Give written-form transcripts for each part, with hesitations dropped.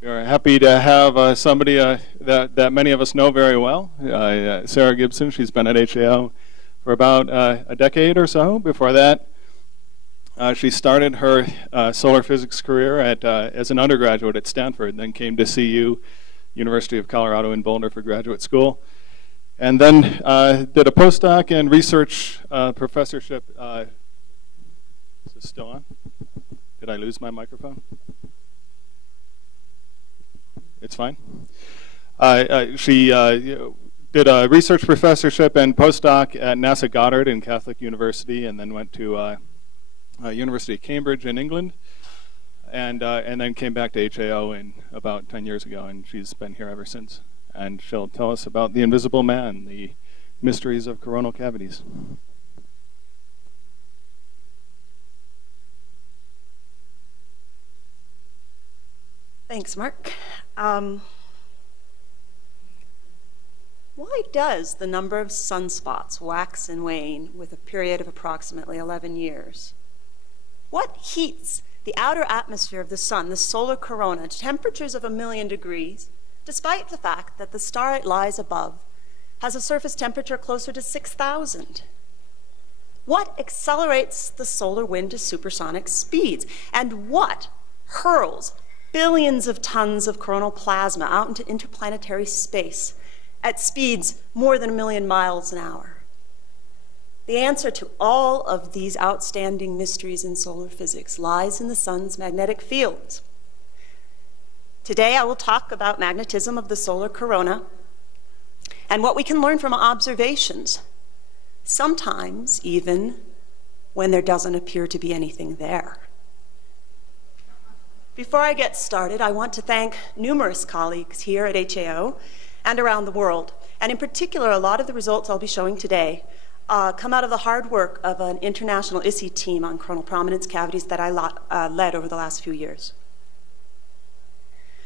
We're happy to have somebody that many of us know very well, Sarah Gibson. She's been at HAO for about a decade or so. Before that, she started her solar physics career as an undergraduate at Stanford, then came to CU, University of Colorado in Boulder for graduate school, and then did a postdoc and research professorship. Is this still on? Did I lose my microphone? It's fine. She did a research professorship and postdoc at NASA Goddard and Catholic University, and then went to University of Cambridge in England, and then came back to HAO about 10 years ago, and she's been here ever since. And she'll tell us about the invisible man, the mysteries of coronal cavities. Thanks, Mark. Why does the number of sunspots wax and wane with a period of approximately 11 years? What heats the outer atmosphere of the sun, the solar corona, to temperatures of 1,000,000 degrees, despite the fact that the star it lies above has a surface temperature closer to 6,000? What accelerates the solar wind to supersonic speeds? And what hurls billions of tons of coronal plasma out into interplanetary space at speeds more than 1,000,000 miles an hour? The answer to all of these outstanding mysteries in solar physics lies in the sun's magnetic fields. Today I will talk about magnetism of the solar corona and what we can learn from observations, sometimes even when there doesn't appear to be anything there. Before I get started, I want to thank numerous colleagues here at HAO and around the world. And in particular, a lot of the results I'll be showing today come out of the hard work of an international ISI team on coronal prominence cavities that I led over the last few years.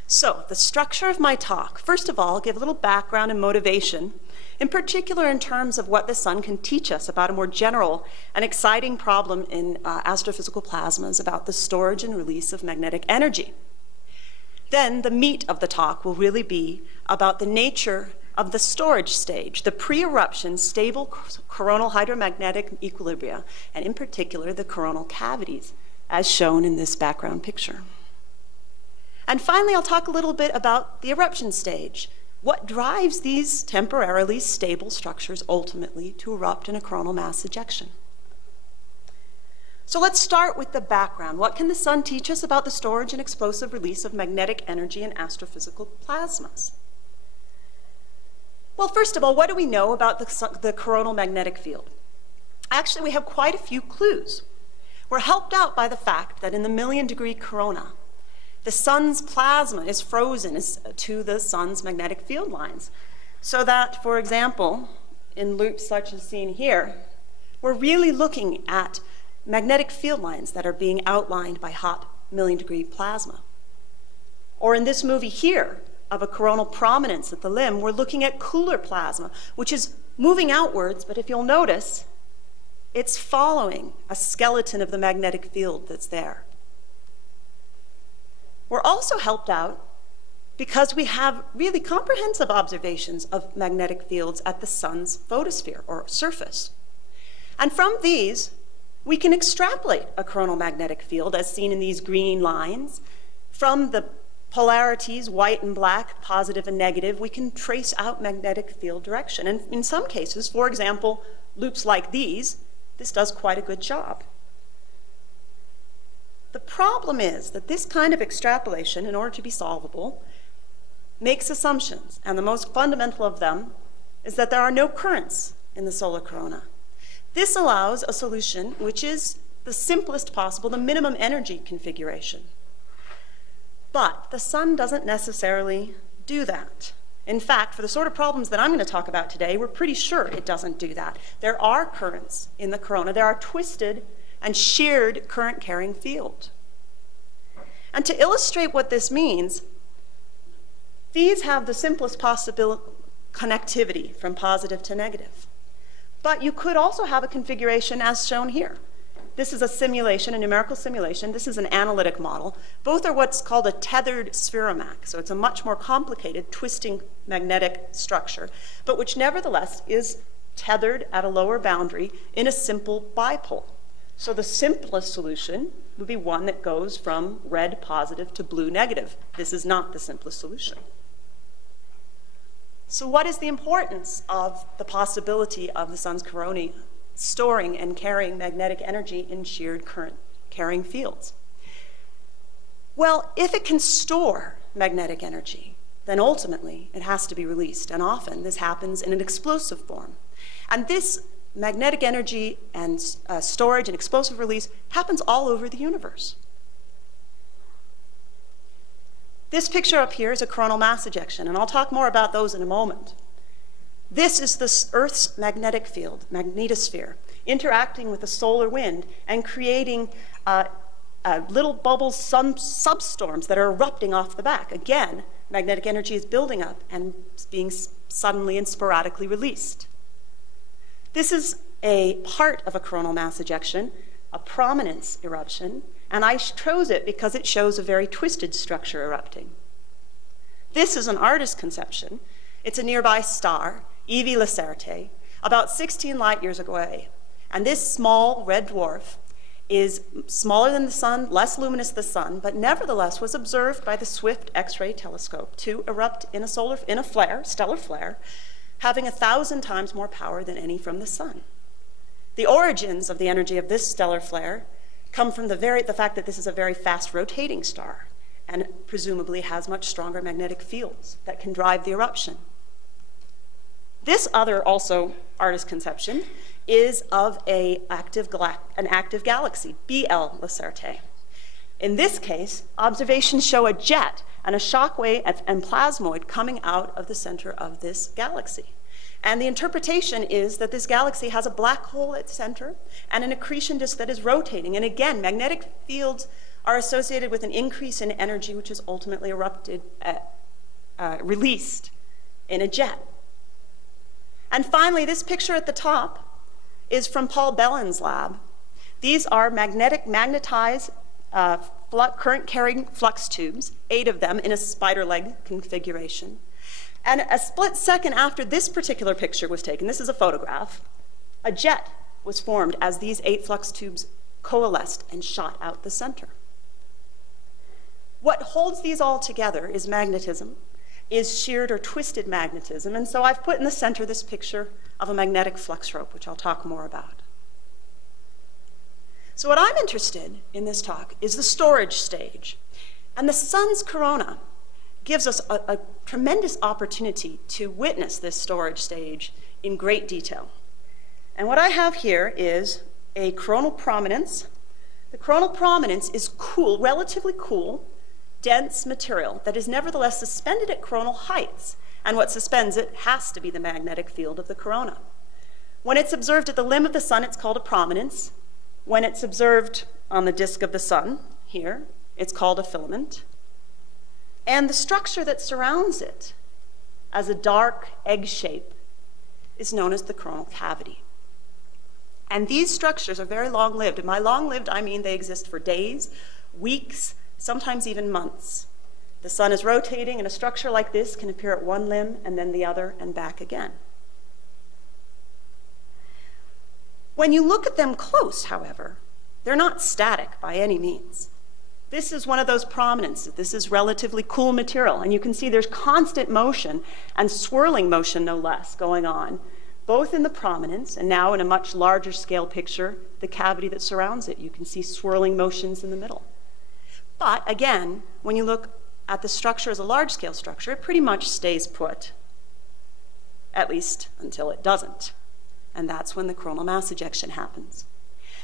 So, the structure of my talk. First of all, I'll give a little background and motivation, in particular in terms of what the sun can teach us about a more general and exciting problem in astrophysical plasmas about the storage and release of magnetic energy. Then the meat of the talk will really be about the nature of the storage stage, the pre-eruption stable coronal hydromagnetic equilibria, and in particular the coronal cavities, as shown in this background picture. And finally, I'll talk a little bit about the eruption stage. What drives these temporarily stable structures ultimately to erupt in a coronal mass ejection? So let's start with the background. What can the sun teach us about the storage and explosive release of magnetic energy in astrophysical plasmas? Well, first of all, what do we know about the coronal magnetic field? Actually, we have quite a few clues. We're helped out by the fact that in the 1,000,000-degree corona, the sun's plasma is frozen to the sun's magnetic field lines. So that, for example, in loops such as seen here, we're really looking at magnetic field lines that are being outlined by hot 1,000,000-degree plasma. Or in this movie here, of a coronal prominence at the limb, we're looking at cooler plasma, which is moving outwards, but if you'll notice, it's following a skeleton of the magnetic field that's there. We're also helped out because we have really comprehensive observations of magnetic fields at the sun's photosphere, or surface. And from these, we can extrapolate a coronal magnetic field, as seen in these green lines. From the polarities, white and black, positive and negative, we can trace out magnetic field direction. And in some cases, for example, loops like these, this does quite a good job. The problem is that this kind of extrapolation, in order to be solvable, makes assumptions, and the most fundamental of them is that there are no currents in the solar corona. This allows a solution which is the simplest possible, the minimum energy configuration. But the sun doesn't necessarily do that. In fact, for the sort of problems that I'm going to talk about today, we're pretty sure it doesn't do that. There are currents in the corona. There are twisted and sheared current-carrying field. And to illustrate what this means, these have the simplest possible connectivity from positive to negative. But you could also have a configuration as shown here. This is a simulation, a numerical simulation. This is an analytic model. Both are what's called a tethered Spheromak. So it's a much more complicated, twisting magnetic structure, but which nevertheless is tethered at a lower boundary in a simple bipole. So the simplest solution would be one that goes from red positive to blue negative. This is not the simplest solution. So what is the importance of the possibility of the sun's coronae storing and carrying magnetic energy in sheared current carrying fields? Well, if it can store magnetic energy, then ultimately it has to be released. And often this happens in an explosive form. And this magnetic energy and storage and explosive release happens all over the universe. This picture up here is a coronal mass ejection, and I'll talk more about those in a moment. This is the Earth's magnetic field, magnetosphere, interacting with the solar wind and creating little bubbles, substorms that are erupting off the back. Again, magnetic energy is building up and being suddenly and sporadically released. This is a part of a coronal mass ejection, a prominence eruption, and I chose it because it shows a very twisted structure erupting. This is an artist's conception. It's a nearby star, Evi Lacertae, about 16 light years away. And this small red dwarf is smaller than the sun, less luminous than the sun, but nevertheless was observed by the Swift X-ray telescope to erupt in a flare, stellar flare, having 1,000 times more power than any from the sun. The origins of the energy of this stellar flare come from the fact that this is a very fast rotating star and presumably has much stronger magnetic fields that can drive the eruption. This other also artist conception is of an active galaxy, BL Lacertae. In this case, observations show a jet and a shock wave and plasmoid coming out of the center of this galaxy. And the interpretation is that this galaxy has a black hole at the center and an accretion disk that is rotating. And again, magnetic fields are associated with an increase in energy, which is ultimately released in a jet. And finally, this picture at the top is from Paul Bellin's lab. These are magnetized current-carrying flux tubes, 8 of them in a spider leg configuration. And a split second after this particular picture was taken, this is a photograph, a jet was formed as these 8 flux tubes coalesced and shot out the center. What holds these all together is magnetism, is sheared or twisted magnetism, and so I've put in the center this picture of a magnetic flux rope, which I'll talk more about. So what I'm interested in this talk is the storage stage. And the sun's corona gives us a tremendous opportunity to witness this storage stage in great detail. And what I have here is a coronal prominence. The coronal prominence is cool, relatively cool, dense material that is nevertheless suspended at coronal heights. And what suspends it has to be the magnetic field of the corona. When it's observed at the limb of the sun, it's called a prominence. When it's observed on the disk of the sun, here, it's called a filament. And the structure that surrounds it, as a dark egg shape, is known as the coronal cavity. And these structures are very long-lived. And by long-lived, I mean they exist for days, weeks, sometimes even months. The sun is rotating, and a structure like this can appear at one limb and then the other and back again. When you look at them close, however, they're not static by any means. This is one of those prominences. This is relatively cool material, and you can see there's constant motion and swirling motion, no less, going on, both in the prominence and now in a much larger scale picture, the cavity that surrounds it. You can see swirling motions in the middle. But again, when you look at the structure as a large-scale structure, it pretty much stays put, at least until it doesn't. And that's when the coronal mass ejection happens.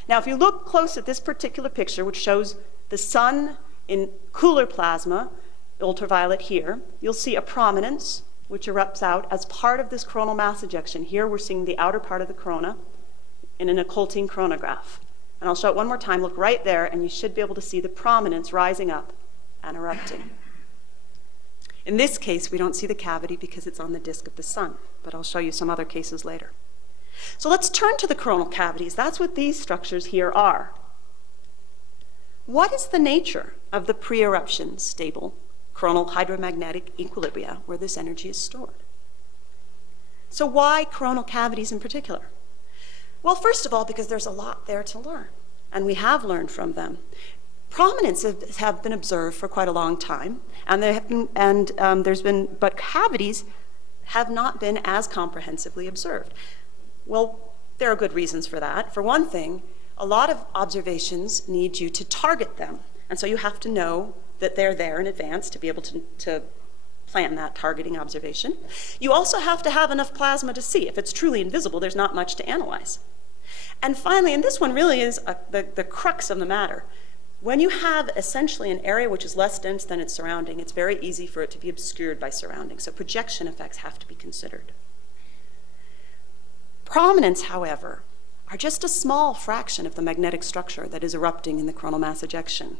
Now, if you look close at this particular picture, which shows the sun in cooler plasma, ultraviolet here, you'll see a prominence, which erupts out as part of this coronal mass ejection. Here, we're seeing the outer part of the corona in an occulting coronagraph. And I'll show it one more time. Look right there, and you should be able to see the prominence rising up and erupting. In this case, we don't see the cavity because it's on the disk of the sun, but I'll show you some other cases later. So let's turn to the coronal cavities. That's what these structures here are. What is the nature of the pre-eruption stable coronal hydromagnetic equilibria where this energy is stored? So why coronal cavities in particular? Well, first of all, because there's a lot there to learn, and we have learned from them. Prominences have been observed for quite a long time, and but cavities have not been as comprehensively observed. Well, there are good reasons for that. For one thing, a lot of observations need you to target them, and so you have to know that they're there in advance to be able to plan that targeting observation. You also have to have enough plasma to see. If it's truly invisible, there's not much to analyze. And finally, and this one really is the crux of the matter, when you have essentially an area which is less dense than its surrounding, it's very easy for it to be obscured by surroundings, so projection effects have to be considered. Prominence, however, are just a small fraction of the magnetic structure that is erupting in the coronal mass ejection.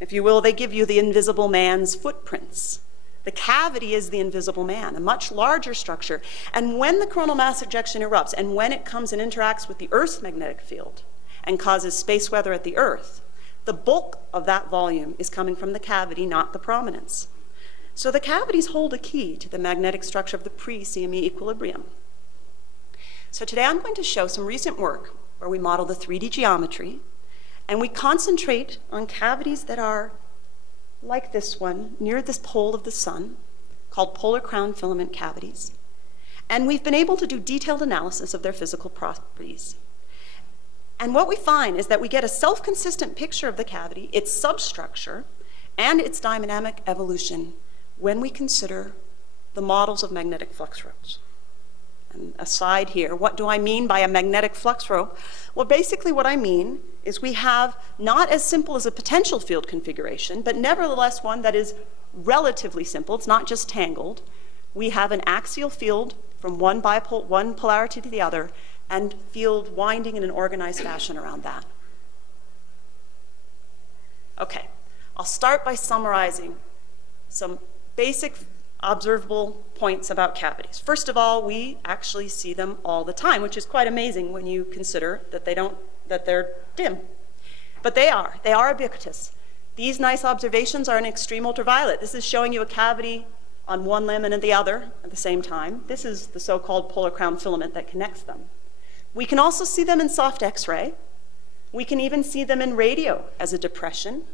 If you will, they give you the invisible man's footprints. The cavity is the invisible man, a much larger structure. And when the coronal mass ejection erupts, and when it comes and interacts with the Earth's magnetic field and causes space weather at the Earth, the bulk of that volume is coming from the cavity, not the prominence. So the cavities hold a key to the magnetic structure of the pre-CME equilibrium. So today I'm going to show some recent work where we model the 3D geometry, and we concentrate on cavities that are like this one, near this pole of the sun, called polar crown filament cavities. And we've been able to do detailed analysis of their physical properties. And what we find is that we get a self-consistent picture of the cavity, its substructure, and its dynamic evolution when we consider the models of magnetic flux ropes. And aside here, what do I mean by a magnetic flux rope? Well, basically what I mean is we have not as simple as a potential field configuration, but nevertheless one that is relatively simple. It's not just tangled. We have an axial field from one polarity to the other, and field winding in an organized fashion around that. Okay, I'll start by summarizing some basic observable points about cavities. First of all, we actually see them all the time, which is quite amazing when you consider that they're dim. But they are ubiquitous. These nice observations are in extreme ultraviolet. This is showing you a cavity on one limb and the other at the same time. This is the so-called polar crown filament that connects them. We can also see them in soft X-ray. We can even see them in radio as a depression.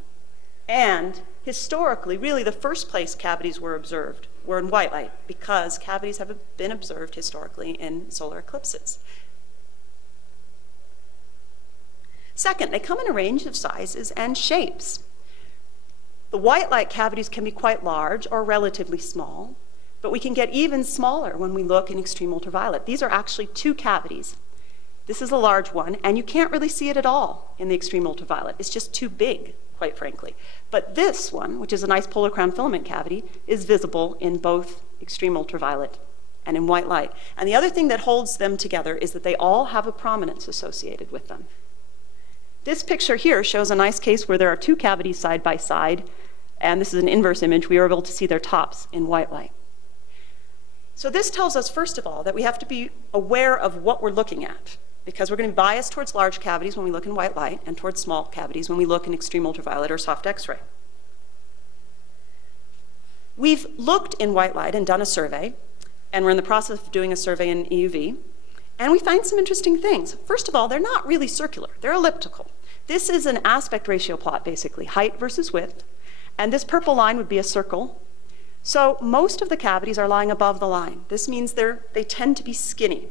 And historically, really the first place cavities were observed were in white light, because cavities have been observed historically in solar eclipses. Second, they come in a range of sizes and shapes. The white light cavities can be quite large or relatively small, but we can get even smaller when we look in extreme ultraviolet. These are actually two cavities. This is a large one, and you can't really see it at all in the extreme ultraviolet. It's just too big, quite frankly. But this one, which is a nice polar crown filament cavity, is visible in both extreme ultraviolet and in white light. And the other thing that holds them together is that they all have a prominence associated with them. This picture here shows a nice case where there are two cavities side by side, and this is an inverse image. We are able to see their tops in white light. So this tells us, first of all, that we have to be aware of what we're looking at, because we're going to be biased towards large cavities when we look in white light and towards small cavities when we look in extreme ultraviolet or soft X-ray. We've looked in white light and done a survey, and we're in the process of doing a survey in EUV, and we find some interesting things. First of all, they're not really circular, they're elliptical. This is an aspect ratio plot, basically, height versus width, and this purple line would be a circle. So most of the cavities are lying above the line. This means they tend to be skinny.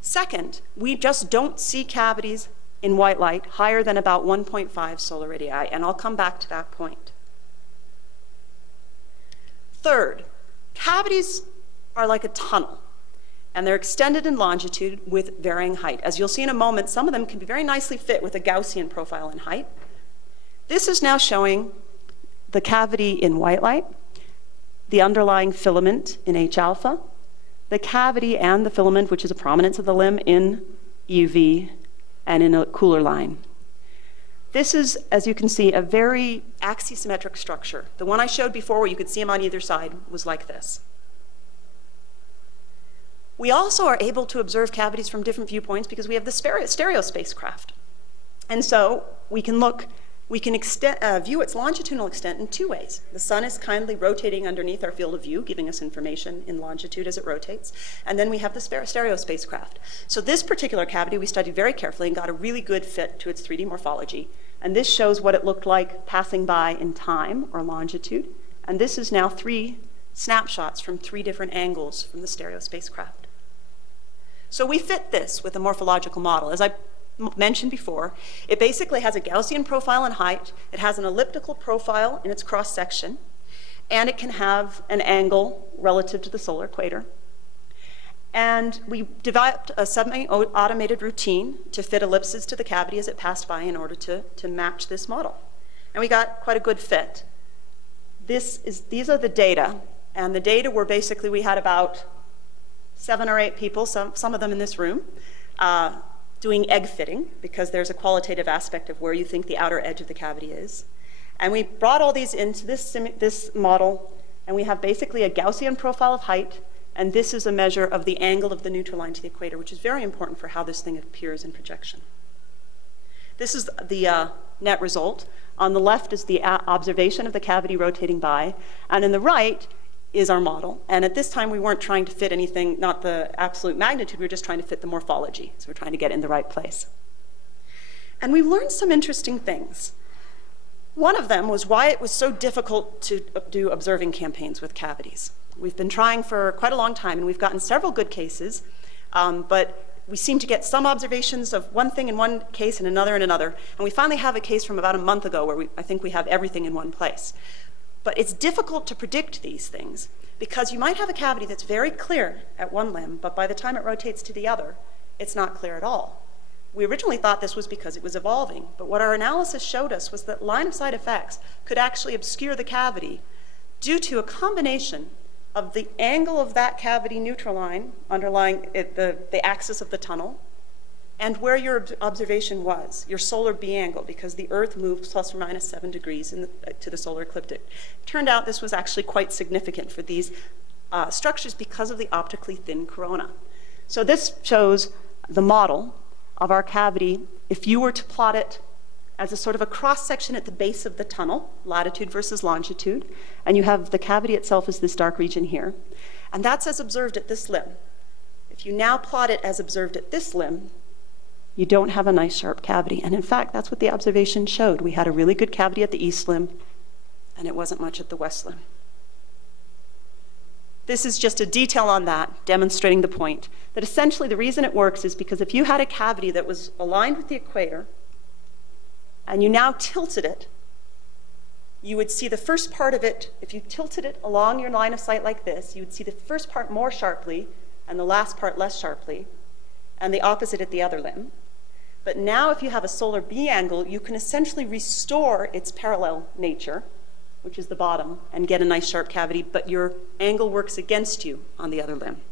Second, we just don't see cavities in white light higher than about 1.5 solar radii, and I'll come back to that point. Third, cavities are like a tunnel, and they're extended in longitude with varying height. As you'll see in a moment, some of them can be very nicely fit with a Gaussian profile in height. This is now showing the cavity in white light, the underlying filament in H-alpha, the cavity and the filament, which is a prominence of the limb, in EUV and in a cooler line. This is, as you can see, a very axisymmetric structure. The one I showed before where you could see them on either side was like this. We also are able to observe cavities from different viewpoints because we have the stereo spacecraft. And so we can view its longitudinal extent in two ways. The sun is kindly rotating underneath our field of view, giving us information in longitude as it rotates. And then we have the stereo spacecraft. So this particular cavity we studied very carefully and got a really good fit to its 3D morphology. And this shows what it looked like passing by in time or longitude. And this is now 3 snapshots from 3 different angles from the stereo spacecraft. So we fit this with a morphological model. As I mentioned before, it basically has a Gaussian profile in height, it has an elliptical profile in its cross-section, and it can have an angle relative to the solar equator. And we developed a semi-automated routine to fit ellipses to the cavity as it passed by in order to match this model. And we got quite a good fit. These are the data, and the data were basically, we had about 7 or 8 people, some of them in this room, doing egg fitting, because there's a qualitative aspect of where you think the outer edge of the cavity is. And we brought all these into this model, and we have basically a Gaussian profile of height, and this is a measure of the angle of the neutral line to the equator, which is very important for how this thing appears in projection. This is the net result. On the left is the observation of the cavity rotating by, and in the right is our model. And at this time, we weren't trying to fit anything, not the absolute magnitude, we were just trying to fit the morphology. So we're trying to get in the right place. And we learned some interesting things. One of them was why it was so difficult to do observing campaigns with cavities. We've been trying for quite a long time, and we've gotten several good cases, but we seem to get some observations of one thing in one case and another in another. And we finally have a case from about a month ago where I think we have everything in one place. But it's difficult to predict these things because you might have a cavity that's very clear at one limb, but by the time it rotates to the other, it's not clear at all. We originally thought this was because it was evolving, but what our analysis showed us was that line-of-sight effects could actually obscure the cavity due to a combination of the angle of that cavity neutral line underlying the axis of the tunnel, and where your observation was, your solar B angle, because the Earth moved plus or minus 7 degrees to the solar ecliptic. It turned out this was actually quite significant for these structures because of the optically thin corona. So this shows the model of our cavity if you were to plot it as a sort of a cross-section at the base of the tunnel, latitude versus longitude, and you have the cavity itself as this dark region here, and that's as observed at this limb. If you now plot it as observed at this limb, you don't have a nice sharp cavity. And in fact, that's what the observation showed. We had a really good cavity at the east limb, and it wasn't much at the west limb. This is just a detail on that, demonstrating the point that essentially the reason it works is because if you had a cavity that was aligned with the equator, and you now tilted it, you would see the first part of it, if you tilted it along your line of sight like this, you would see the first part more sharply and the last part less sharply, and the opposite at the other limb. But now if you have a solar B angle, you can essentially restore its parallel nature, which is the bottom, and get a nice sharp cavity, but your angle works against you on the other limb.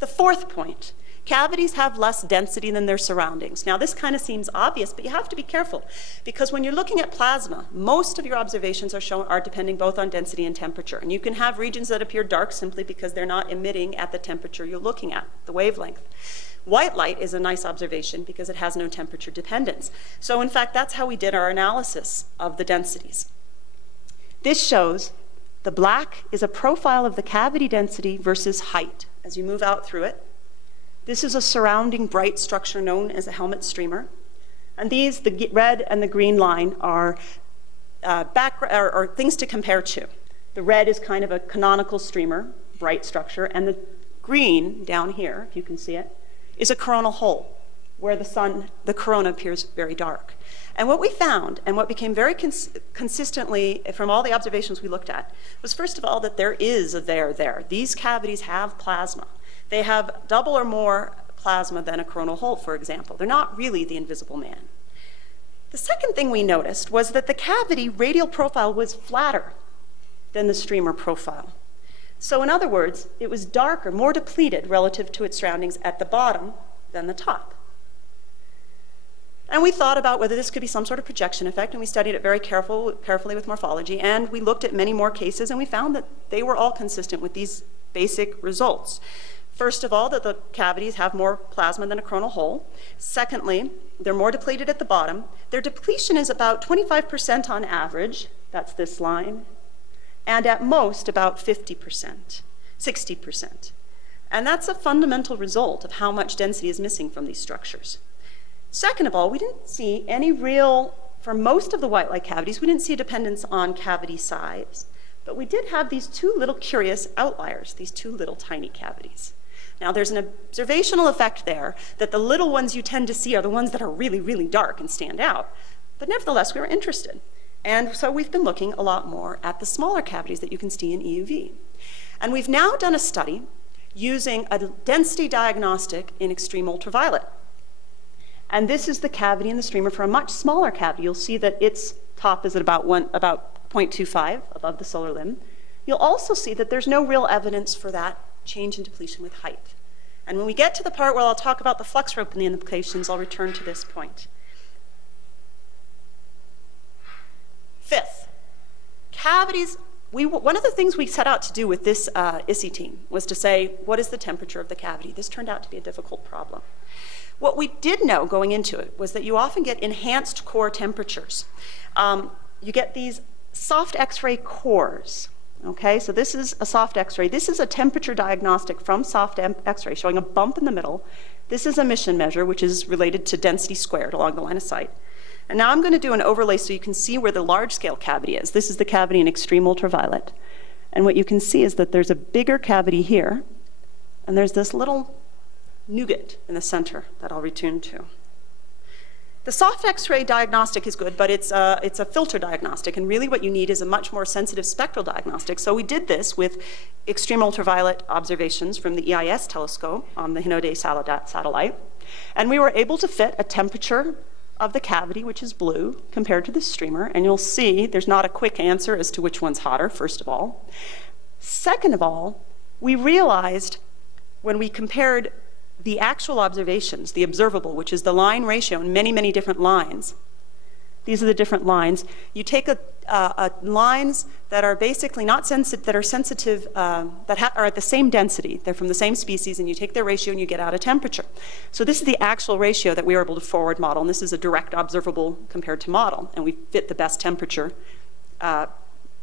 The fourth point, cavities have less density than their surroundings. Now this kind of seems obvious, but you have to be careful, because when you're looking at plasma, most of your observations are depending both on density and temperature. And you can have regions that appear dark simply because they're not emitting at the temperature you're looking at, the wavelength. White light is a nice observation because it has no temperature dependence. So in fact, that's how we did our analysis of the densities. This shows the black is a profile of the cavity density versus height as you move out through it. This is a surrounding bright structure known as a helmet streamer. And these, the red and the green line, are things to compare to. The red is kind of a canonical streamer, bright structure, and the green down here, if you can see it, is a coronal hole where the corona appears very dark. And what we found, and what became very consistently from all the observations we looked at, was first of all that there is a there. These cavities have plasma. They have double or more plasma than a coronal hole, for example. They're not really the invisible man. The second thing we noticed was that the cavity radial profile was flatter than the streamer profile. So in other words, it was darker, more depleted relative to its surroundings at the bottom than the top. And we thought about whether this could be some sort of projection effect, and we studied it very carefully with morphology, and we looked at many more cases, and we found that they were all consistent with these basic results. First of all, that the cavities have more plasma than a coronal hole. Secondly, they're more depleted at the bottom. Their depletion is about 25% on average, that's this line, and at most about 50%, 60%. And that's a fundamental result of how much density is missing from these structures. Second of all, we didn't see any real, for most of the white light cavities, we didn't see a dependence on cavity size, but we did have these two little curious outliers, these two little tiny cavities. Now, there's an observational effect there that the little ones you tend to see are the ones that are really, really dark and stand out. But nevertheless, we were interested. And so we've been looking a lot more at the smaller cavities that you can see in EUV. And we've now done a study using a density diagnostic in extreme ultraviolet. And this is the cavity in the streamer for a much smaller cavity. You'll see that its top is at about 0.25 above the solar limb. You'll also see that there's no real evidence for that change in depletion with height. And when we get to the part where I'll talk about the flux rope and the implications, I'll return to this point. Fifth, cavities. One of the things we set out to do with this ISI team was to say, what is the temperature of the cavity? This turned out to be a difficult problem. What we did know going into it was that you often get enhanced core temperatures. You get these soft X-ray cores. Okay, so this is a soft X-ray. This is a temperature diagnostic from soft X-ray showing a bump in the middle. This is a emission measure, which is related to density squared along the line of sight. And now I'm going to do an overlay so you can see where the large-scale cavity is. This is the cavity in extreme ultraviolet. And what you can see is that there's a bigger cavity here, and there's this little nougat in the center that I'll return to. The soft X-ray diagnostic is good, but it's a filter diagnostic, and really what you need is a much more sensitive spectral diagnostic. So we did this with extreme ultraviolet observations from the EIS telescope on the Hinode satellite, and we were able to fit a temperature of the cavity, which is blue, compared to the streamer, and you'll see there's not a quick answer as to which one's hotter, first of all. Second of all, we realized when we compared the actual observations, the observable, which is the line ratio in many, many different lines. These are the different lines. You take lines that are basically not sensitive, that are sensitive, that are at the same density. They're from the same species, and you take their ratio and you get out a temperature. So this is the actual ratio that we were able to forward model, and this is a direct observable compared to model, and we fit the best temperature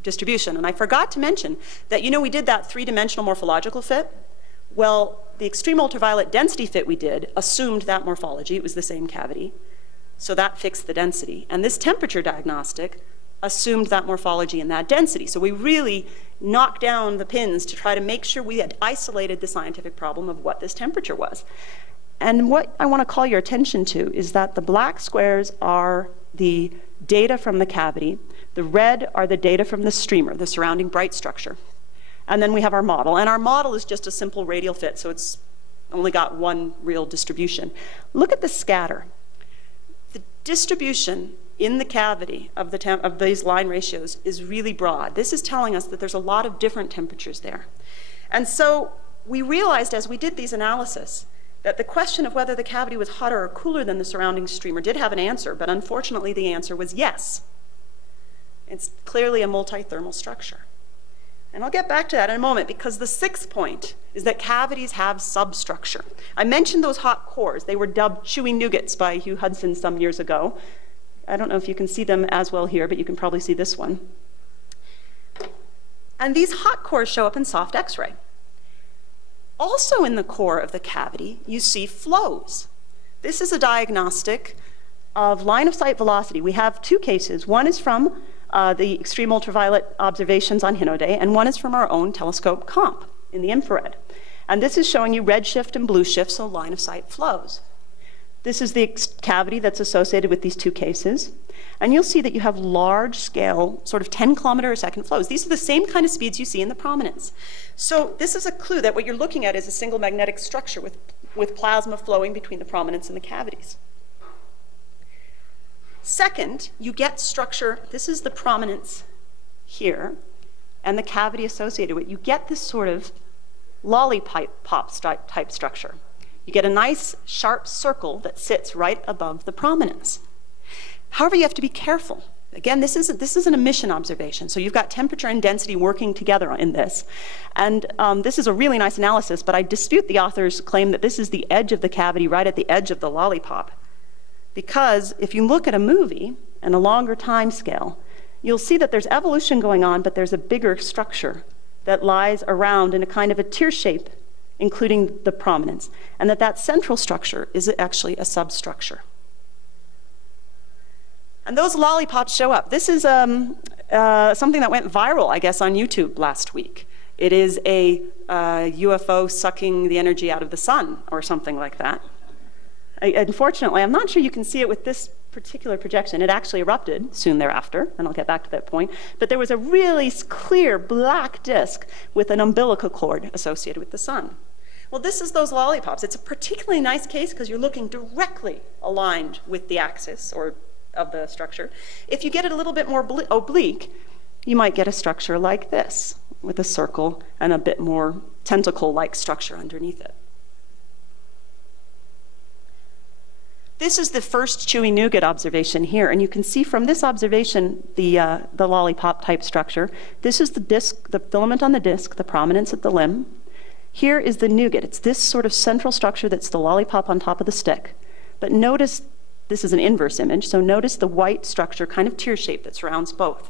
distribution. And I forgot to mention that, you know, we did that three-dimensional morphological fit. Well, the extreme ultraviolet density fit we did assumed that morphology. It was the same cavity. So that fixed the density. And this temperature diagnostic assumed that morphology and that density. So we really knocked down the pins to try to make sure we had isolated the scientific problem of what this temperature was. And what I want to call your attention to is that the black squares are the data from the cavity. The red are the data from the streamer, the surrounding bright structure. And then we have our model. And our model is just a simple radial fit, so it's only got one real distribution. Look at the scatter. The distribution in the cavity of these line ratios is really broad. This is telling us that there's a lot of different temperatures there. And so we realized as we did these analysis that the question of whether the cavity was hotter or cooler than the surrounding streamer did have an answer, but unfortunately the answer was yes. It's clearly a multi-thermal structure. And I'll get back to that in a moment, because the sixth point is that cavities have substructure. I mentioned those hot cores. They were dubbed chewy nougats by Hugh Hudson some years ago. I don't know if you can see them as well here, but you can probably see this one. And these hot cores show up in soft X-ray. Also in the core of the cavity, you see flows. This is a diagnostic of line of sight velocity. We have two cases. One is from the extreme ultraviolet observations on Hinode, and one is from our own telescope comp in the infrared. And this is showing you red shift and blue shift, so line of sight flows. This is the cavity that's associated with these two cases. And you'll see that you have large scale, sort of 10 kilometer a second flows. These are the same kind of speeds you see in the prominence. So this is a clue that what you're looking at is a single magnetic structure with plasma flowing between the prominence and the cavities. Second, you get structure. This is the prominence here and the cavity associated with it. You get this sort of lollipop type structure. You get a nice sharp circle that sits right above the prominence. However, you have to be careful, Again, this is an emission observation, so you've got temperature and density working together in this. And this is a really nice analysis, but I dispute the author's claim that this is the edge of the cavity right at the edge of the lollipop. Because if you look at a movie and a longer time scale, you'll see that there's evolution going on, but there's a bigger structure that lies around in a kind of a tear shape, including the prominence, and that central structure is actually a substructure. And those lollipops show up. This is something that went viral, I guess, on YouTube last week. It is a UFO sucking the energy out of the sun, or something like that. Unfortunately, I'm not sure you can see it with this particular projection. It actually erupted soon thereafter, and I'll get back to that point. But there was a really clear black disk with an umbilical cord associated with the sun. Well, this is those lollipops. It's a particularly nice case because you're looking directly aligned with the axis of the structure. If you get it a little bit more oblique, you might get a structure like this, with a circle and a bit more tentacle-like structure underneath it. This is the first chewy nougat observation here, and you can see from this observation the lollipop-type structure. This is the disc, the filament on the disc, the prominence at the limb. Here is the nougat. It's this sort of central structure that's the lollipop on top of the stick. But notice this is an inverse image, so notice the white structure, kind of tear shape, that surrounds both.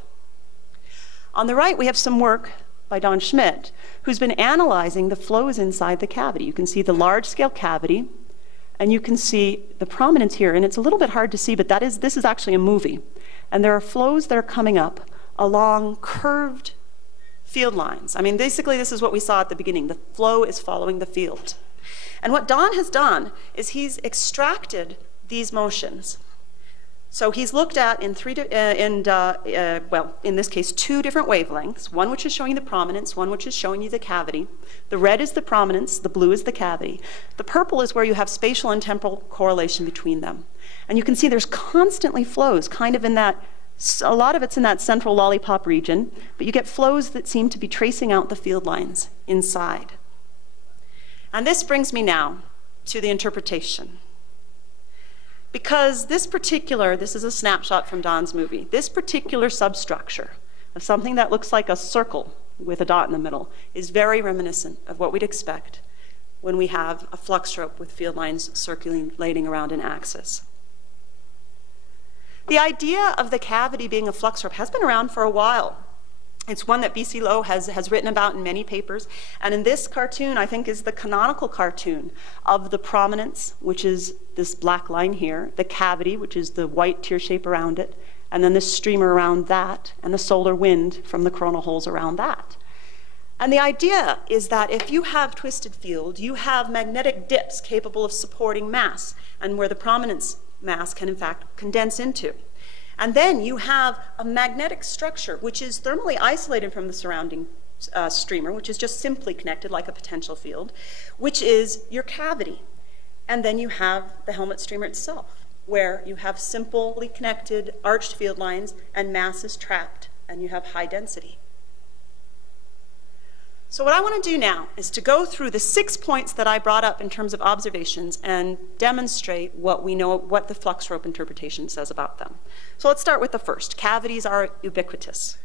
On the right, we have some work by Don Schmidt, who's been analyzing the flows inside the cavity. You can see the large-scale cavity, and you can see the prominence here, and it's a little bit hard to see, but this is actually a movie. And there are flows that are coming up along curved field lines. I mean, basically, this is what we saw at the beginning. The flow is following the field. And what Don has done is he's extracted these motions. So he's looked at in in this case, 2 different wavelengths, one which is showing the prominence, one which is showing you the cavity. The red is the prominence, the blue is the cavity. The purple is where you have spatial and temporal correlation between them. And you can see there's constantly flows, kind of in that, a lot of it's in that central lollipop region, but you get flows that seem to be tracing out the field lines inside. And this brings me now to the interpretation. Because this is a snapshot from Don's movie, this particular substructure of something that looks like a circle with a dot in the middle is very reminiscent of what we'd expect when we have a flux rope with field lines circulating around an axis. The idea of the cavity being a flux rope has been around for a while. It's one that B.C. Lowe has written about in many papers. And in this cartoon, I think, is the canonical cartoon of the prominence, which is this black line here, the cavity, which is the white tear shape around it, and then this streamer around that, and the solar wind from the coronal holes around that. And the idea is that if you have twisted field, you have magnetic dips capable of supporting mass, and where the prominence mass can, in fact, condense into. And then you have a magnetic structure, which is thermally isolated from the surrounding streamer, which is just simply connected like a potential field, which is your cavity. And then you have the helmet streamer itself, where you have simply connected arched field lines and mass is trapped, and you have high density. So what I want to do now is to go through the 6 points that I brought up in terms of observations and demonstrate what we know, what the flux rope interpretation says about them. So let's start with the first. Cavities are ubiquitous.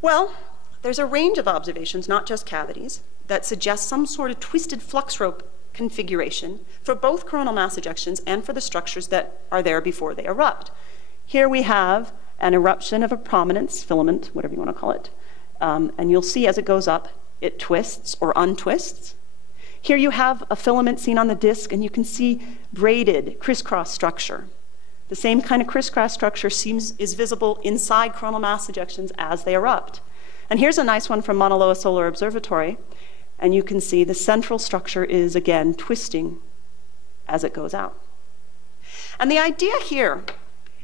Well, there's a range of observations, not just cavities, that suggest some sort of twisted flux rope configuration for both coronal mass ejections and for the structures that are there before they erupt. Here we have an eruption of a prominence filament, whatever you want to call it. And you'll see as it goes up, it twists or untwists. Here you have a filament seen on the disk, and you can see braided crisscross structure. The same kind of crisscross structure is visible inside coronal mass ejections as they erupt. And here's a nice one from Mauna Loa Solar Observatory, and you can see the central structure is, again, twisting as it goes out. And the idea here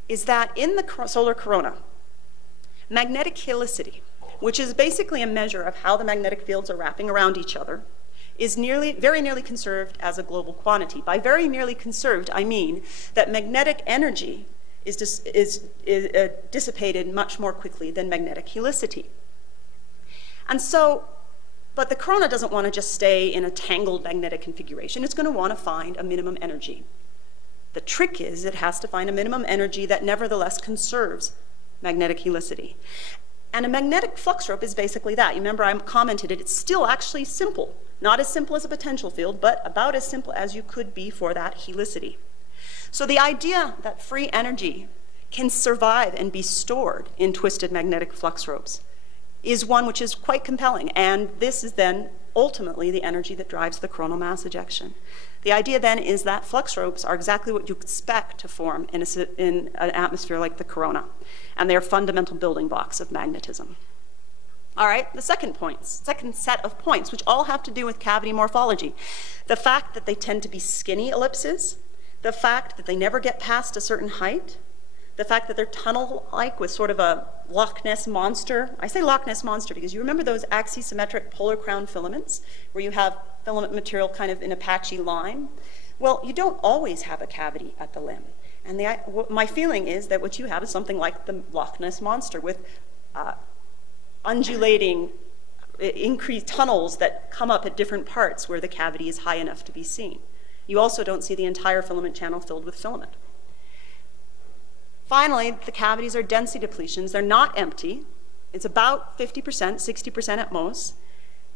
is that in the solar corona, magnetic helicity, which is basically a measure of how the magnetic fields are wrapping around each other, is very nearly conserved as a global quantity. By very nearly conserved, I mean that magnetic energy is dissipated much more quickly than magnetic helicity. And so, but the corona doesn't want to just stay in a tangled magnetic configuration. It's going to want to find a minimum energy The trick is it has to find a minimum energy that nevertheless conserves magnetic helicity. And a magnetic flux rope is basically that. You remember I commented it, it's still actually simple. Not as simple as a potential field, but about as simple as you could be for that helicity. So the idea that free energy can survive and be stored in twisted magnetic flux ropes is one which is quite compelling. And this is then ultimately the energy that drives the coronal mass ejection. The idea then is that flux ropes are exactly what you expect to form in an atmosphere like the corona. And they're fundamental building blocks of magnetism. All right, the second set of points, which all have to do with cavity morphology. The fact that they tend to be skinny ellipses, the fact that they never get past a certain height, the fact that they're tunnel-like with sort of a Loch Ness monster. I say Loch Ness monster because you remember those axisymmetric polar crown filaments where you have filament material kind of in a patchy line? Well, you don't always have a cavity at the limb. And my feeling is that what you have is something like the Loch Ness monster with undulating, increased tunnels that come up at different parts where the cavity is high enough to be seen. You also don't see the entire filament channel filled with filament. Finally, the cavities are density depletions. They're not empty. It's about 50%, 60% at most.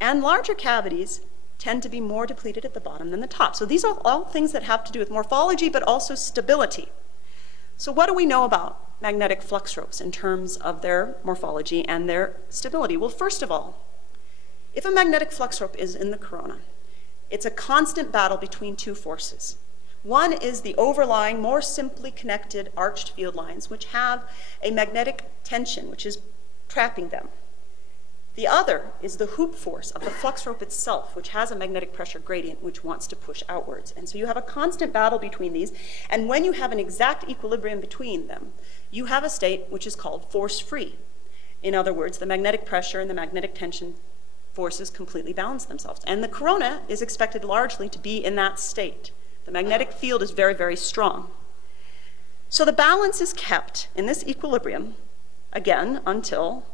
And larger cavities tend to be more depleted at the bottom than the top. So these are all things that have to do with morphology, but also stability. So what do we know about magnetic flux ropes in terms of their morphology and their stability? Well, first of all, if a magnetic flux rope is in the corona, it's a constant battle between two forces. One is the overlying, more simply connected arched field lines, which have a magnetic tension, which is trapping them. The other is the hoop force of the flux rope itself, which has a magnetic pressure gradient, which wants to push outwards. And so you have a constant battle between these. And when you have an exact equilibrium between them, you have a state which is called force-free. In other words, the magnetic pressure and the magnetic tension forces completely balance themselves. And the corona is expected largely to be in that state. The magnetic field is very, very strong. So the balance is kept in this equilibrium, again, until,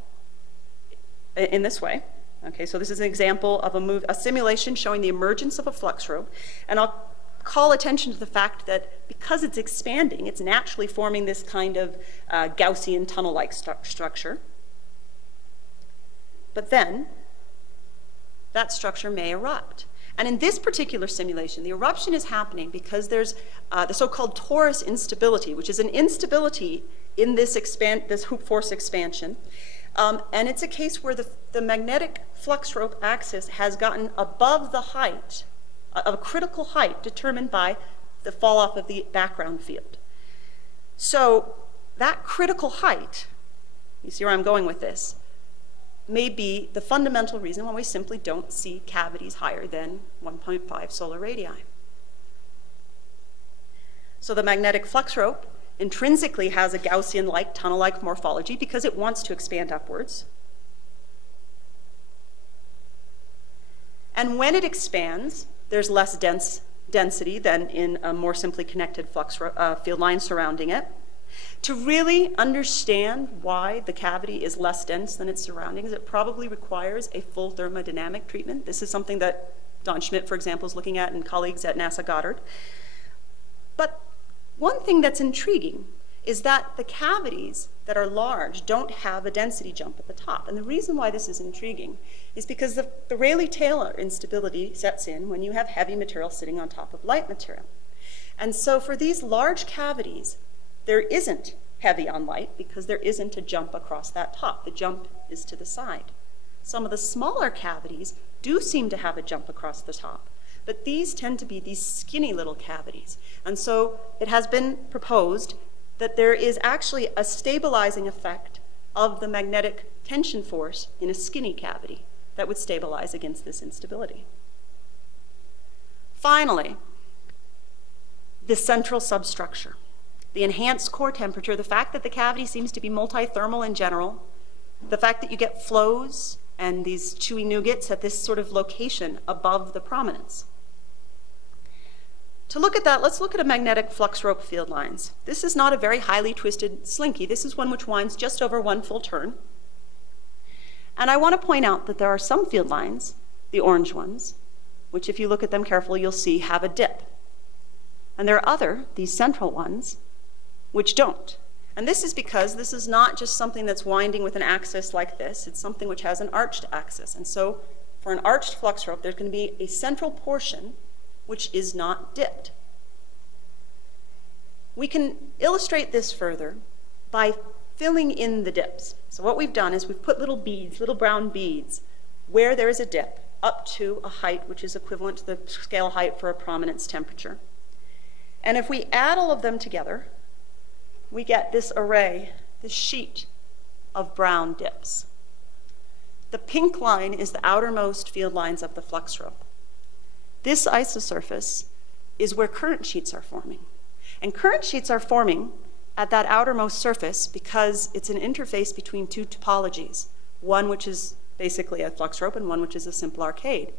in this way. Okay, so this is an example of a simulation showing the emergence of a flux rope. And I'll call attention to the fact that because it's expanding, it's naturally forming this kind of Gaussian tunnel-like structure. But then, that structure may erupt. And in this particular simulation, the eruption is happening because there's the so-called torus instability, which is an instability in this hoop force expansion. And it's a case where the magnetic flux rope axis has gotten above the height, a critical height determined by the fall off of the background field. So that critical height, you see where I'm going with this, may be the fundamental reason why we simply don't see cavities higher than 1.5 solar radii. So the magnetic flux rope intrinsically has a Gaussian-like, tunnel-like morphology because it wants to expand upwards. And when it expands, there's less density than in a more simply connected flux field line surrounding it. To really understand why the cavity is less dense than its surroundings, it probably requires a full thermodynamic treatment. This is something that Don Schmidt, for example, is looking at and colleagues at NASA Goddard. But one thing that's intriguing is that the cavities that are large don't have a density jump at the top. And the reason why this is intriguing is because the Rayleigh-Taylor instability sets in when you have heavy material sitting on top of light material. And so for these large cavities, there isn't heavy on light because there isn't a jump across that top. The jump is to the side. Some of the smaller cavities do seem to have a jump across the top, but these tend to be these skinny little cavities. And so it has been proposed that there is actually a stabilizing effect of the magnetic tension force in a skinny cavity that would stabilize against this instability. Finally, the central substructure. The enhanced core temperature, the fact that the cavity seems to be multithermal in general, the fact that you get flows and these chewy nougats at this sort of location above the prominence. To look at that, let's look at a magnetic flux rope field lines. This is not a very highly twisted slinky. This is one which winds just over one full turn. And I want to point out that there are some field lines, the orange ones, which if you look at them carefully, you'll see have a dip. And there are other, these central ones, which don't. And this is because this is not just something that's winding with an axis like this. It's something which has an arched axis. And so for an arched flux rope, there's going to be a central portion which is not dipped. We can illustrate this further by filling in the dips. So what we've done is we've put little beads, little brown beads, where there is a dip up to a height which is equivalent to the scale height for a prominence temperature. And if we add all of them together, we get this array, this sheet of brown dips. The pink line is the outermost field lines of the flux rope. This isosurface is where current sheets are forming. And current sheets are forming at that outermost surface because it's an interface between two topologies, one which is basically a flux rope and one which is a simple arcade.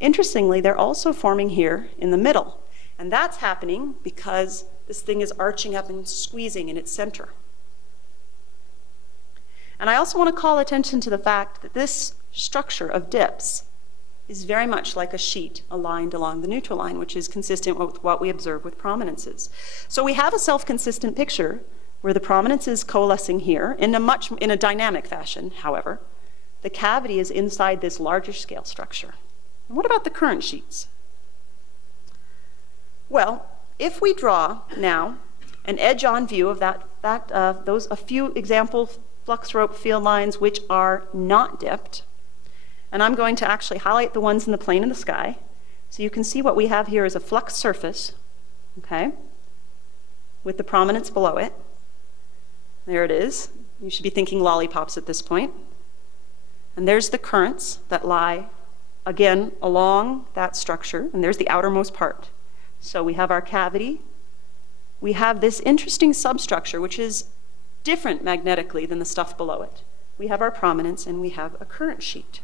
Interestingly, they're also forming here in the middle. And that's happening because this thing is arching up and squeezing in its center. And I also want to call attention to the fact that this structure of dips is very much like a sheet aligned along the neutral line, which is consistent with what we observe with prominences. So we have a self-consistent picture where the prominence is coalescing here in a dynamic fashion, however. The cavity is inside this larger scale structure. And what about the current sheets? Well, if we draw now an edge-on view of a few example flux rope field lines which are not dipped, and I'm going to actually highlight the ones in the plane of the sky, so you can see what we have here is a flux surface, okay, with the prominence below it. There it is. You should be thinking lollipops at this point. And there's the currents that lie, again, along that structure, and there's the outermost part. So we have our cavity. We have this interesting substructure, which is different magnetically than the stuff below it. We have our prominence, and we have a current sheet.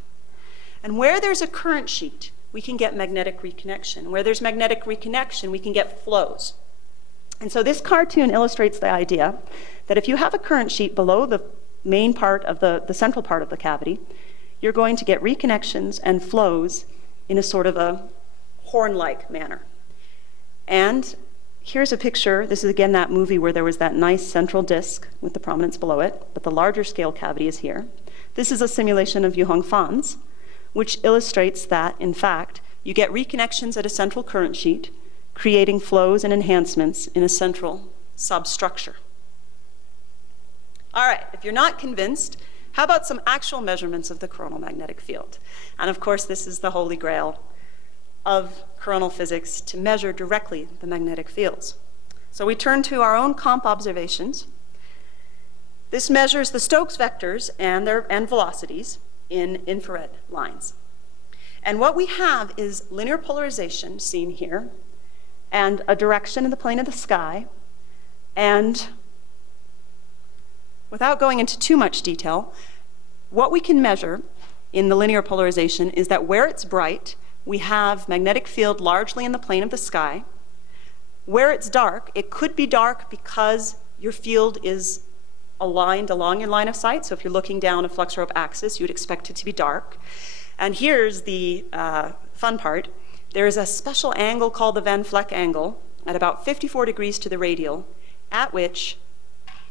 And where there's a current sheet, we can get magnetic reconnection. Where there's magnetic reconnection, we can get flows. And so this cartoon illustrates the idea that if you have a current sheet below the main part of the central part of the cavity, you're going to get reconnections and flows in a sort of a horn-like manner. And here's a picture. This is again that movie where there was that nice central disk with the prominence below it, but the larger scale cavity is here. This is a simulation of Yuhong Fan's, which illustrates that, in fact, you get reconnections at a central current sheet, creating flows and enhancements in a central substructure. All right, if you're not convinced, how about some actual measurements of the coronal magnetic field? And of course, this is the holy grail of coronal physics, to measure directly the magnetic fields. So we turn to our own comp observations. This measures the Stokes vectors and velocities in infrared lines. And what we have is linear polarization seen here, and a direction in the plane of the sky. And without going into too much detail, what we can measure in the linear polarization is that where it's bright, we have magnetic field largely in the plane of the sky. Where it's dark, it could be dark because your field is aligned along your line of sight. So if you're looking down a flux rope axis, you'd expect it to be dark. And here's the fun part. There is a special angle called the Van Vleck angle at about 54 degrees to the radial, at which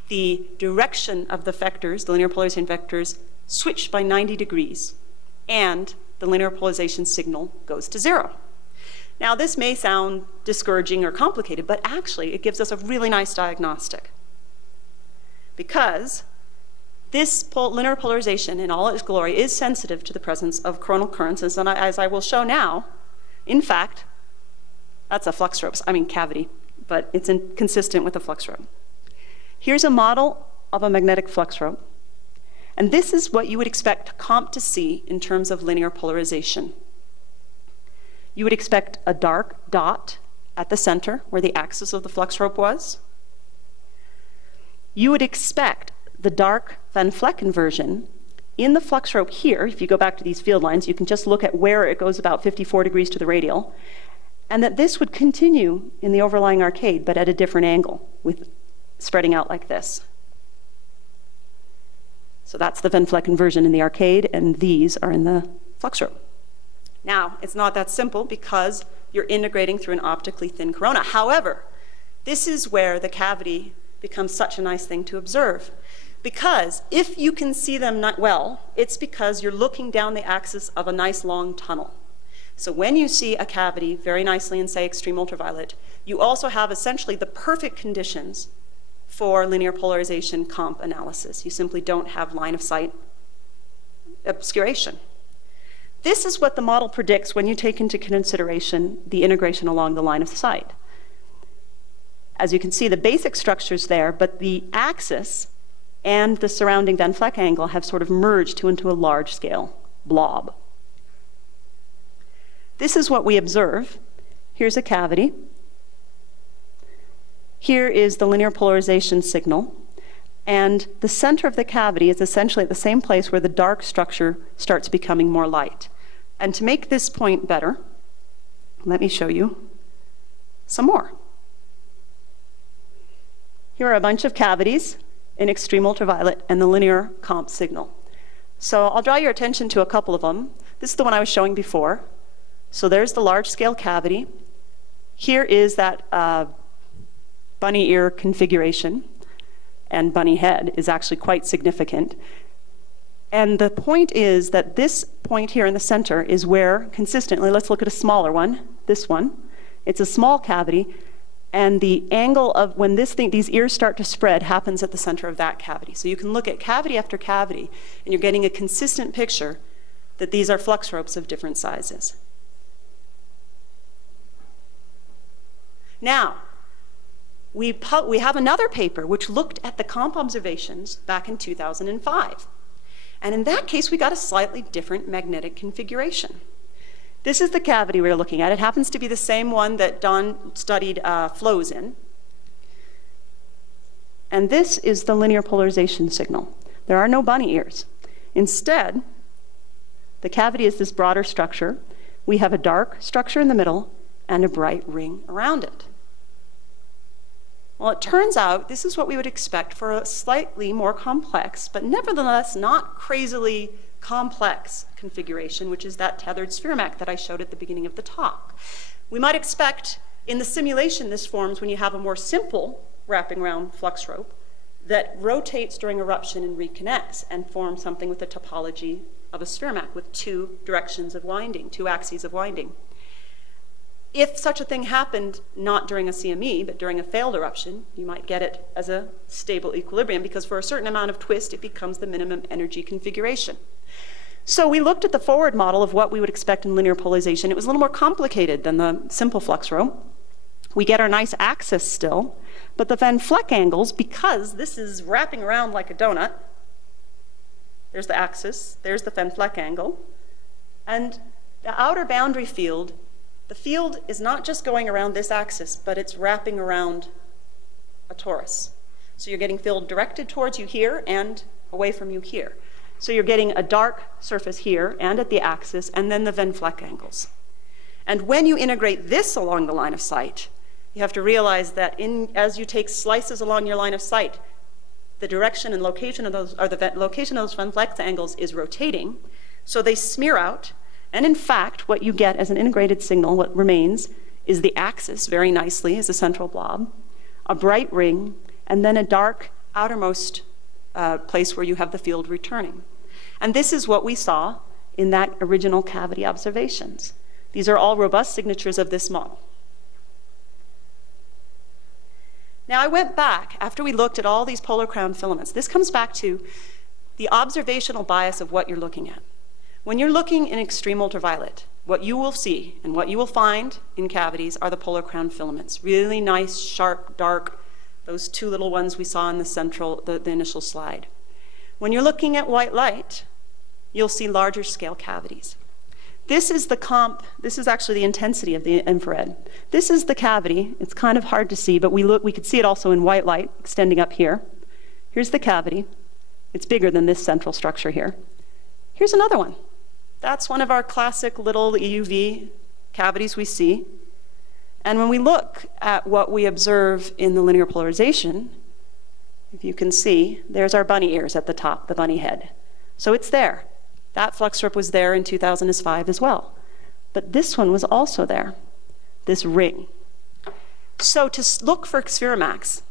the direction of the vectors, the linear polarization vectors, switch by 90 degrees, and the linear polarization signal goes to 0. Now, this may sound discouraging or complicated, but actually it gives us a really nice diagnostic, because this linear polarization in all its glory is sensitive to the presence of coronal currents, and as I will show now, in fact, that's a flux rope, cavity, but it's consistent with a flux rope. Here's a model of a magnetic flux rope, and this is what you would expect comp to see in terms of linear polarization. You would expect a dark dot at the center where the axis of the flux rope was. You would expect the dark Van Vleck inversion in the flux rope here. If you go back to these field lines, you can just look at where it goes about 54 degrees to the radial, and that this would continue in the overlying arcade, but at a different angle, with spreading out like this. So that's the Van Vleck inversion in the arcade, and these are in the flux rope. Now, it's not that simple, because you're integrating through an optically thin corona. However, this is where the cavity becomes such a nice thing to observe. Because if you can see them not well, it's because you're looking down the axis of a nice long tunnel. So when you see a cavity very nicely in, say, extreme ultraviolet, you also have essentially the perfect conditions for linear polarization comp analysis. You simply don't have line of sight obscuration. This is what the model predicts when you take into consideration the integration along the line of sight. As you can see, the basic structure's there, but the axis and the surrounding Van Vleck angle have sort of merged into a large-scale blob. This is what we observe. Here's a cavity. Here is the linear polarization signal. And the center of the cavity is essentially at the same place where the dark structure starts becoming more light. And to make this point better, let me show you some more. Here are a bunch of cavities in extreme ultraviolet and the linear comp signal. So I'll draw your attention to a couple of them. This is the one I was showing before. So there's the large-scale cavity. Here is that bunny ear configuration, and bunny head is actually quite significant. And the point is that this point here in the center is where, consistently, let's look at a smaller one, this one. It's a small cavity, and the angle of when these ears start to spread happens at the center of that cavity. So you can look at cavity after cavity, and you're getting a consistent picture that these are flux ropes of different sizes. Now, we have another paper which looked at the comp observations back in 2005. And in that case, we got a slightly different magnetic configuration. This is the cavity we're looking at. It happens to be the same one that Don studied flows in. And this is the linear polarization signal. There are no bunny ears. Instead, the cavity is this broader structure. We have a dark structure in the middle and a bright ring around it. Well, it turns out this is what we would expect for a slightly more complex, but nevertheless not crazily complex configuration, which is that tethered Spheromak that I showed at the beginning of the talk. We might expect in the simulation this forms when you have a more simple wrapping around flux rope that rotates during eruption and reconnects and forms something with the topology of a Spheromak with two directions of winding, two axes of winding. If such a thing happened not during a CME, but during a failed eruption, you might get it as a stable equilibrium because for a certain amount of twist, it becomes the minimum energy configuration. So we looked at the forward model of what we would expect in linear polarization. It was a little more complicated than the simple flux rope. We get our nice axis still, but the Van Vleck angles, because this is wrapping around like a donut, there's the axis, there's the Van Vleck angle, and the outer boundary field, the field is not just going around this axis, but it's wrapping around a torus. So you're getting field directed towards you here and away from you here. So you're getting a dark surface here and at the axis, and then the Van Vleck angles. And when you integrate this along the line of sight, you have to realize that as you take slices along your line of sight, the direction and location of those, or the location of those Van Vleck angles is rotating, so they smear out. And in fact, what you get as an integrated signal, what remains, is the axis very nicely as a central blob, a bright ring, and then a dark outermost place where you have the field returning. And this is what we saw in that original cavity observations. These are all robust signatures of this model. Now I went back, after we looked at all these polar crown filaments, this comes back to the observational bias of what you're looking at. When you're looking in extreme ultraviolet, what you will see and what you will find in cavities are the polar crown filaments. Really nice, sharp, dark, those two little ones we saw in the initial slide. When you're looking at white light, you'll see larger scale cavities. This is the comp, this is actually the intensity of the infrared. This is the cavity. It's kind of hard to see, but we could see it also in white light extending up here. Here's the cavity. It's bigger than this central structure here. Here's another one. That's one of our classic little EUV cavities we see. And when we look at what we observe in the linear polarization, if you can see, there's our bunny ears at the top, the bunny head. So it's there. That flux strip was there in 2005 as well. But this one was also there. this ring. So to look for Spheromaks,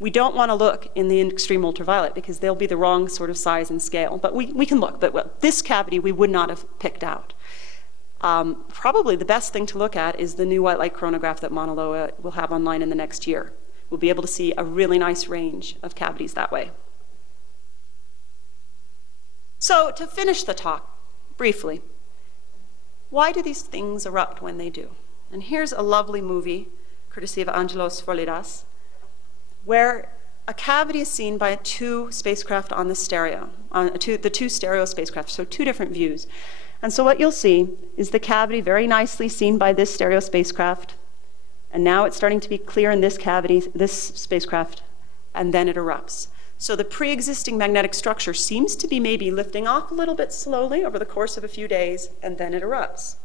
we don't want to look in the extreme ultraviolet because they'll be the wrong sort of size and scale. But we can look. But well, this cavity we would not have picked out. Probably the best thing to look at is the new white light coronagraph that Mauna Loa will have online in the next year. We'll be able to see a really nice range of cavities that way. So to finish the talk, briefly, why do these things erupt when they do? And here's a lovely movie, courtesy of Angelos Folidas, where a cavity is seen by two spacecraft on the stereo, the two stereo spacecraft, so two different views. And so what you'll see is the cavity very nicely seen by this stereo spacecraft, and now it's starting to be clear in this cavity, this spacecraft, and then it erupts. So the pre-existing magnetic structure seems to be maybe lifting off a little bit slowly over the course of a few days, and then it erupts.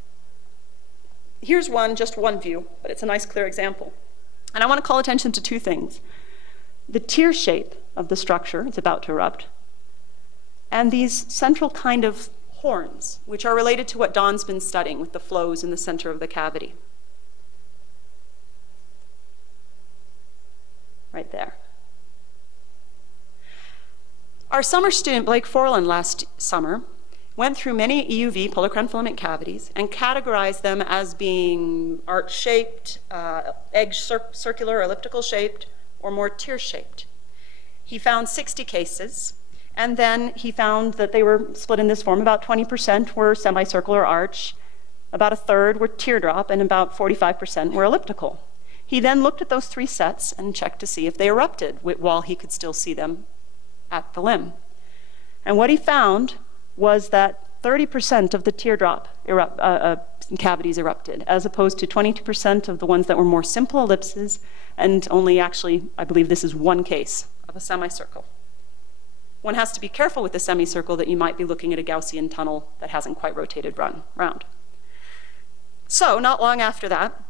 Here's just one view, but it's a nice clear example. And I want to call attention to two things. The tear shape of the structure, it's about to erupt, and these central kind of horns, which are related to what Don's been studying with the flows in the center of the cavity. Right there. Our summer student, Blake Forlan, last summer, went through many EUV polar crown filament cavities and categorized them as being arch-shaped, circular, elliptical-shaped, or more tear-shaped. He found 60 cases, and then he found that they were split in this form. About 20% were semicircular arch, about a third were teardrop, and about 45% were elliptical. He then looked at those three sets and checked to see if they erupted while he could still see them at the limb. And what he found was that 30% of the teardrop cavities erupted, as opposed to 22% of the ones that were more simple ellipses, and only actually, I believe this is one case of a semicircle. One has to be careful with the semicircle that you might be looking at a Gaussian tunnel that hasn't quite rotated round. So not long after that,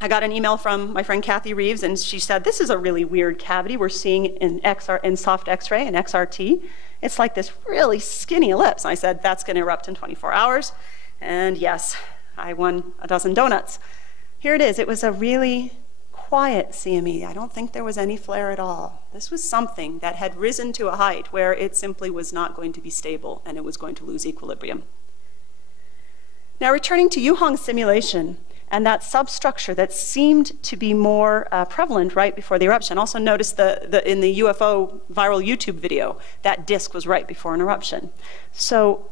I got an email from my friend Kathy Reeves, and she said, this is a really weird cavity we're seeing in soft X-ray and XRT. It's like this really skinny ellipse. And I said, that's going to erupt in 24 hours. And yes, I won a dozen donuts. Here it is. It was a really quiet CME. I don't think there was any flare at all. This was something that had risen to a height where it simply was not going to be stable and it was going to lose equilibrium. Now, returning to Yuhong's simulation and that substructure that seemed to be more prevalent right before the eruption. Also notice in the UFO viral YouTube video, that disk was right before an eruption. So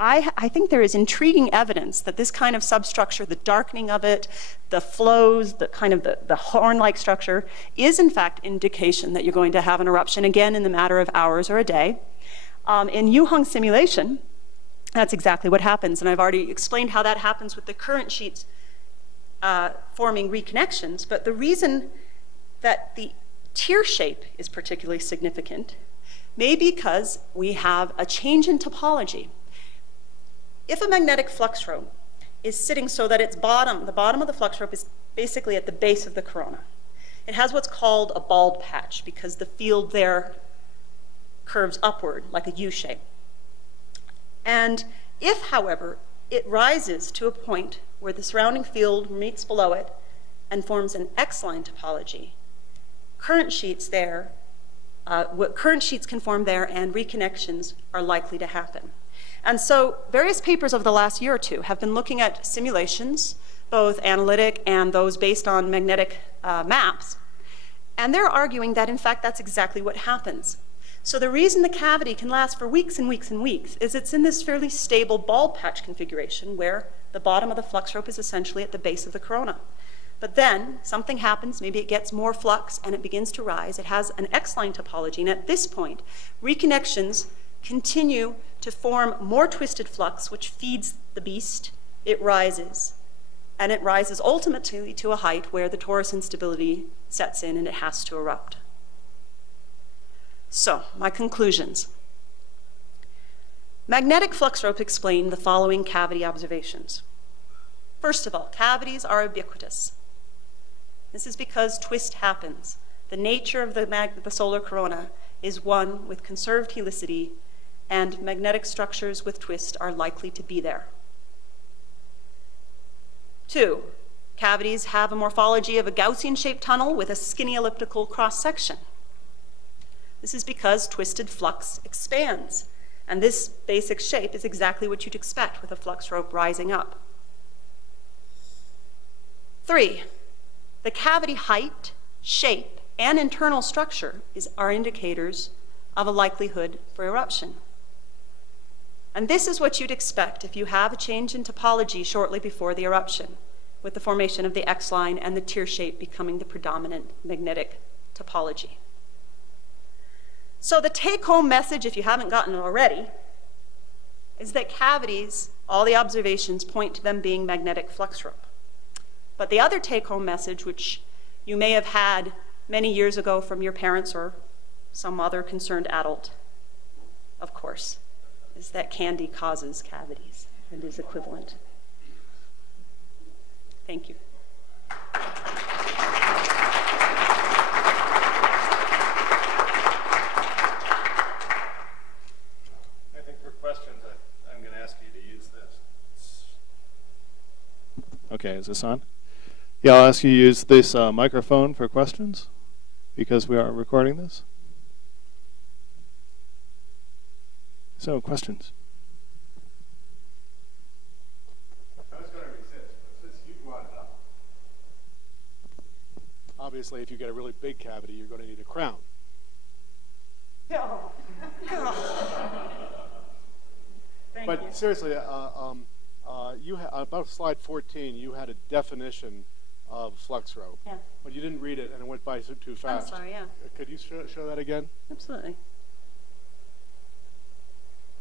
I think there is intriguing evidence that this kind of substructure, the darkening of it, the flows, the horn-like structure, is in fact indication that you're going to have an eruption, again in the matter of hours or a day. In Yuhong's simulation, that's exactly what happens, and I've already explained how that happens with the current sheets forming reconnections, but the reason that the tear shape is particularly significant may be because we have a change in topology. If a magnetic flux rope is sitting so that its the bottom of the flux rope is basically at the base of the corona, it has what's called a bald patch because the field there curves upward like a U shape. And if, however, it rises to a point where the surrounding field meets below it and forms an X-line topology, current sheets can form there and reconnections are likely to happen. And so various papers over the last year or two have been looking at simulations, both analytic and those based on magnetic maps, and they're arguing that in fact that's exactly what happens. So the reason the cavity can last for weeks and weeks and weeks is it's in this fairly stable bald patch configuration where the bottom of the flux rope is essentially at the base of the corona. But then something happens, maybe it gets more flux and it begins to rise. It has an X-line topology, and at this point, reconnections continue to form more twisted flux, which feeds the beast. It rises, and it rises ultimately to a height where the torus instability sets in and it has to erupt. So, my conclusions. Magnetic flux ropes explain the following cavity observations. First of all, cavities are ubiquitous. This is because twist happens. The nature of the solar corona is one with conserved helicity, and magnetic structures with twist are likely to be there. 2, Cavities have a morphology of a Gaussian-shaped tunnel with a skinny elliptical cross-section. This is because twisted flux expands, and this basic shape is exactly what you'd expect with a flux rope rising up. 3, the cavity height, shape, and internal structure are indicators of a likelihood for eruption. And this is what you'd expect if you have a change in topology shortly before the eruption, with the formation of the X-line and the tear shape becoming the predominant magnetic topology. So the take-home message, if you haven't gotten it already, is that cavities, all the observations point to them being magnetic flux rope. But the other take-home message, which you may have had many years ago from your parents or some other concerned adult, of course, is that candy causes cavities and is equivalent. Thank you. I think for questions, I'm going to ask you to use this. Okay, is this on? Yeah, I'll ask you to use this microphone for questions because we are recording this. So, questions? I was going to resist, but since you brought it up, obviously if you get a really big cavity, you're going to need a crown. But Thank you. seriously, about slide 14, you had a definition of flux rope. Yeah. But you didn't read it, and it went by too fast. I'm sorry, yeah. Could you show that again? Absolutely.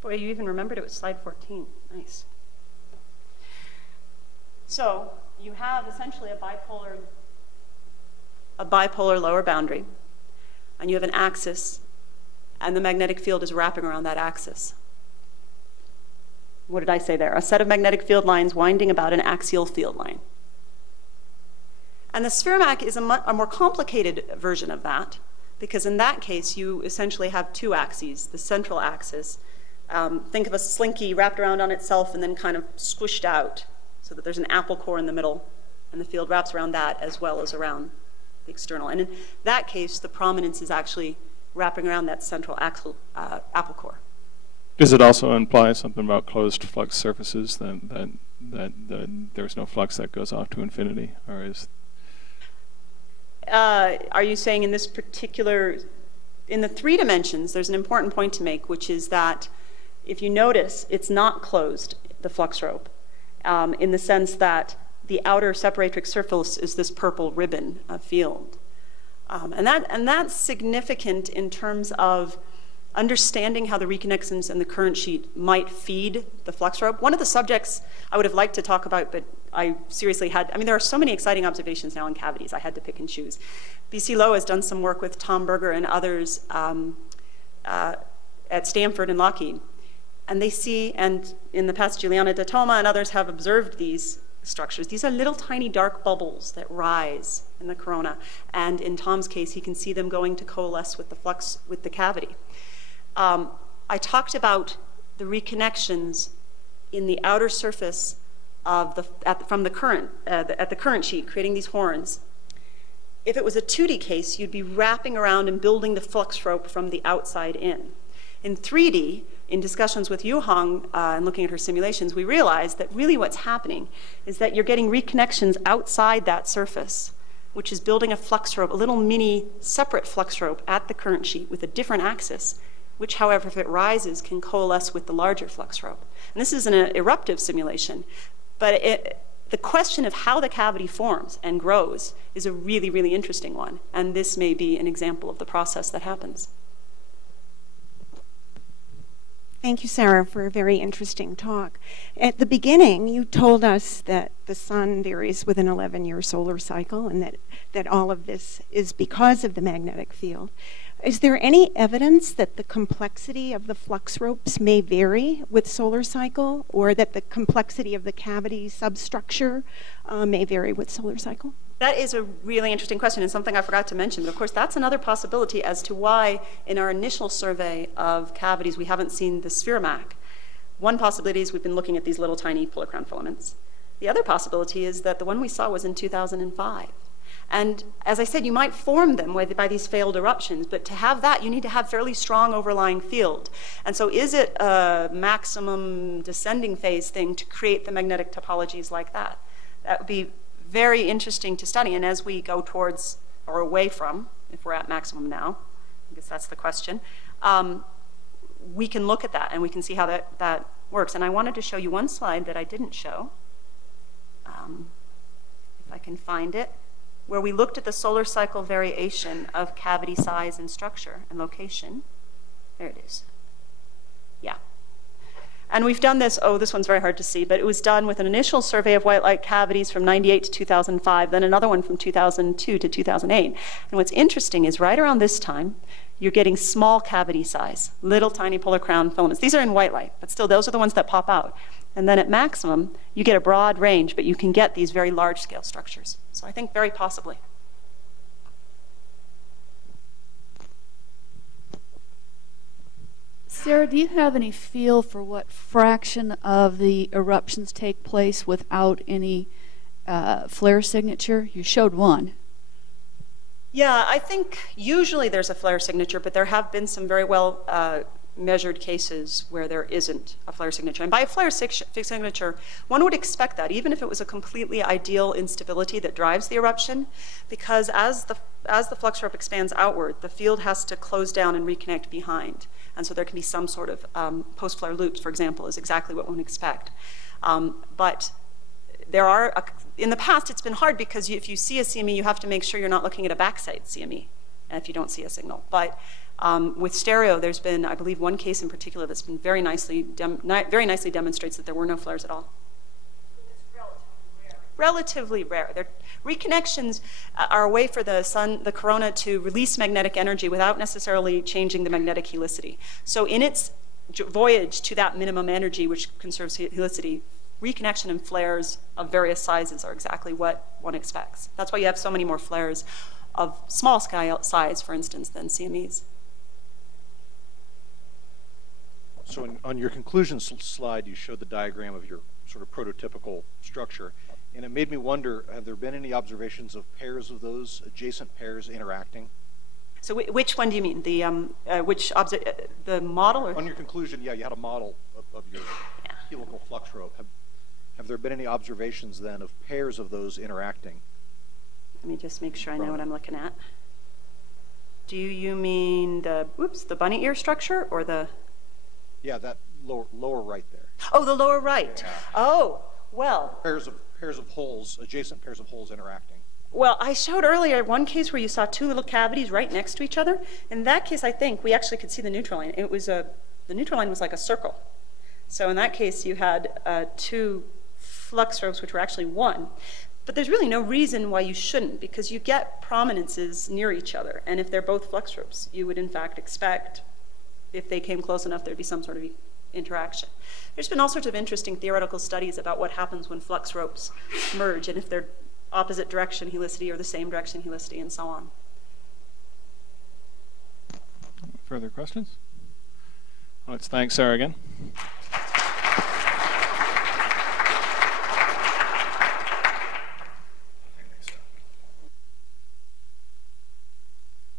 Boy, you even remembered it was slide 14. Nice. So you have essentially a bipolar lower boundary, and you have an axis, and the magnetic field is wrapping around that axis. What did I say there? A set of magnetic field lines winding about an axial field line. And the Spheromak is a more complicated version of that, because in that case, you essentially have two axes. The central axis, think of a slinky wrapped around on itself and then kind of squished out so that there's an apple core in the middle, and the field wraps around that as well as around the external. And in that case, the prominence is actually wrapping around that central apple core. Does it also imply something about closed flux surfaces, that there's no flux that goes off to infinity, or is... Are you saying in this particular, in the 3 dimensions, there's an important point to make, which is that if you notice, it's not closed, the flux rope, in the sense that the outer separatrix surface is this purple ribbon of field. And that's significant in terms of understanding how the reconnections and the current sheet might feed the flux rope. One of the subjects I would have liked to talk about, but I seriously had, I mean, there are so many exciting observations now in cavities, I had to pick and choose. BC Lowe has done some work with Tom Berger and others at Stanford and Lockheed. And they see, and in the past, Juliana Datoma and others have observed these structures. These are little tiny dark bubbles that rise in the corona. And in Tom's case, he can see them going to coalesce with the flux, with the cavity. I talked about the reconnections in the outer surface of from the current, at the current sheet, creating these horns. If it was a 2D case, you'd be wrapping around and building the flux rope from the outside in. In 3D, in discussions with Yu Hong and looking at her simulations, we realized that really what's happening is that you're getting reconnections outside that surface, which is building a flux rope, a little mini separate flux rope at the current sheet with a different axis, which, however, if it rises, can coalesce with the larger flux rope. And this is an eruptive simulation, but the question of how the cavity forms and grows is a really, really interesting one, and this may be an example of the process that happens. Thank you, Sarah, for a very interesting talk. At the beginning, you told us that the sun varies with an 11-year solar cycle and that all of this is because of the magnetic field. Is there any evidence that the complexity of the flux ropes may vary with solar cycle, or that the complexity of the cavity substructure may vary with solar cycle? That is a really interesting question and something I forgot to mention. But of course, that's another possibility as to why in our initial survey of cavities, we haven't seen the Spheromak. One possibility is we've been looking at these little tiny polar crown filaments. The other possibility is that the one we saw was in 2005. And as I said, you might form them by these failed eruptions, but to have that, you need to have fairly strong overlying field. And so is it a maximum descending phase thing to create the magnetic topologies like that? That would be very interesting to study. And as we go towards or away from, if we're at maximum now, I guess that's the question, we can look at that and we can see how that works. And I wanted to show you one slide that I didn't show, if I can find it, where we looked at the solar cycle variation of cavity size and structure and location. There it is. Yeah. And we've done this, this one's very hard to see, but it was done with an initial survey of white light cavities from 98 to 2005, then another one from 2002 to 2008. And what's interesting is right around this time, you're getting small cavity size, little tiny polar crown filaments. These are in white light, but still those are the ones that pop out. And then at maximum, you get a broad range, but you can get these very large scale structures. So I think very possibly. Sarah, do you have any feel for what fraction of the eruptions take place without any flare signature? You showed one. Yeah, I think usually there's a flare signature, but there have been some very well measured cases where there isn't a flare signature. And by a flare signature, one would expect that, even if it was a completely ideal instability that drives the eruption, because as the flux rope expands outward, the field has to close down and reconnect behind. And so there can be some sort of post-flare loops, for example, is exactly what one would expect. But there are, in the past, it's been hard because if you see a CME, you have to make sure you're not looking at a backside CME if you don't see a signal. But with stereo, there's been, I believe, one case in particular that's been very nicely demonstrates that there were no flares at all. Relatively rare. Reconnections are a way for the corona to release magnetic energy without necessarily changing the magnetic helicity. So in its voyage to that minimum energy, which conserves helicity, reconnection and flares of various sizes are exactly what one expects. That's why you have so many more flares of small scale size, for instance, than CMEs. So on your conclusion slide, you showed the diagram of your sort of prototypical structure. And it made me wonder, have there been any observations of pairs of those, adjacent pairs interacting? So which one do you mean? The model? Or? On your conclusion, yeah, you had a model of your helical flux rope. Have there been any observations then of pairs of those interacting? Let me just make sure I know what I'm looking at. Do you mean the bunny ear structure or the? Yeah, that lower right there. Oh, the lower right. Yeah. Oh, well. Pairs of holes, adjacent pairs of holes interacting. Well, I showed earlier one case where you saw two little cavities right next to each other. In that case, I think we actually could see the neutral line. It was the neutral line was like a circle. So in that case, you had two flux ropes, which were actually one. But there's really no reason why you shouldn't, because you get prominences near each other. And if they're both flux ropes, you would in fact expect, if they came close enough, there'd be some sort of interaction. There's been all sorts of interesting theoretical studies about what happens when flux ropes merge, and if they're opposite direction helicity or the same direction helicity, and so on. Further questions? Let's thank Sarah again.